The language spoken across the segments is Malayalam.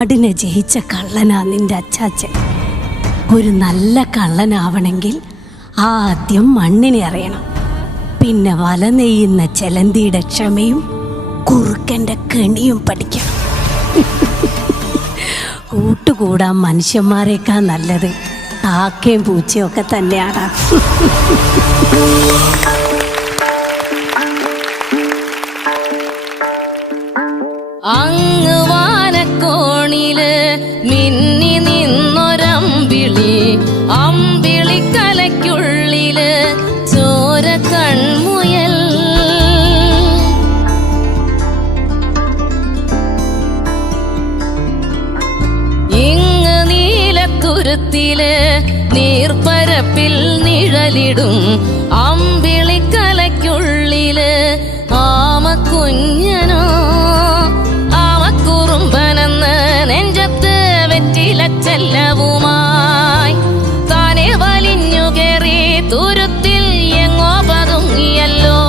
നാടിനെ ജയിച്ച കള്ളനാ നിന്റെ അച്ചാച്ചൻ. ഒരു നല്ല കള്ളനാവണമെങ്കിൽ ആദ്യം മണ്ണിനെ അറിയണം, പിന്നെ വല നെയ്യുന്ന ചെലന്തിയുടെ ക്ഷമയും കുറുക്കൻ്റെ കെണിയും പഠിക്കണം. കൂട്ടുകൂടാൻ മനുഷ്യന്മാരെക്കാൾ നല്ലത് കാക്കയും പൂച്ചയും ഒക്കെ തന്നെയാണ്. അങ്ങ് വാനക്കോണില് മിന്നി നിന്നൊരമ്പിളി, അമ്പിളിക്കലയ്ക്കുള്ളില് ചോര കൺമുയൽ. ഇങ്ങ് നീലത്തുരുത്തില് നീർപ്പരപ്പിൽ നിഴലിടും അമ്പിളിക്കലയ്ക്കുള്ളില് ആമക്കുഞ്ഞനോ നെഞ്ചത്ത് വെറ്റിലച്ചെല്ലവുമായി താനെ വലിഞ്ഞു കയറി തുരുത്തിൽ എങ്ങോ പതുങ്ങിയല്ലോ.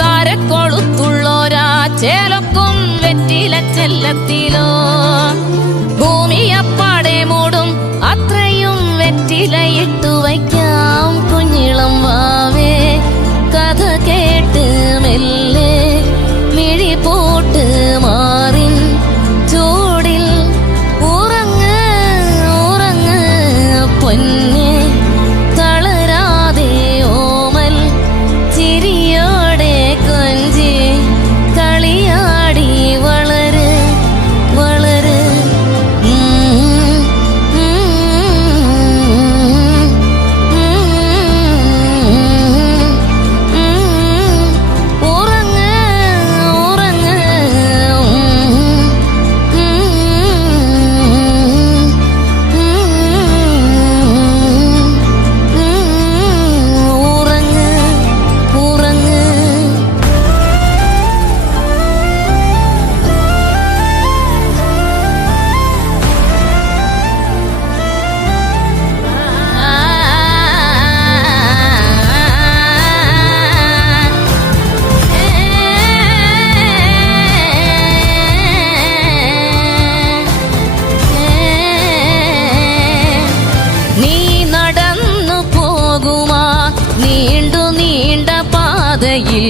താരക്കൊളുത്തുള്ളോരാ ചേലക്കും വെറ്റിലച്ചെല്ലത്തിലോ. ഭൂമിയപ്പാടെ മൂടും അത്രയും വെറ്റിലയിട്ടു വയ്ക്കാം കുഞ്ഞിളം വാവേ. കഥ കേട്ട് മെല്ലെ മിഴി പോട്ട് മാറിൻ ചൂടിൽ ഉറങ്ങ് ഉറങ്ങ് പൊന്നെ. തളരാതെ ഓമൽ ചിരിയോടെ കൊഞ്ചി കളിയാടി വളര് വളര്. നീണ്ടു നീണ്ട പാതയിൽ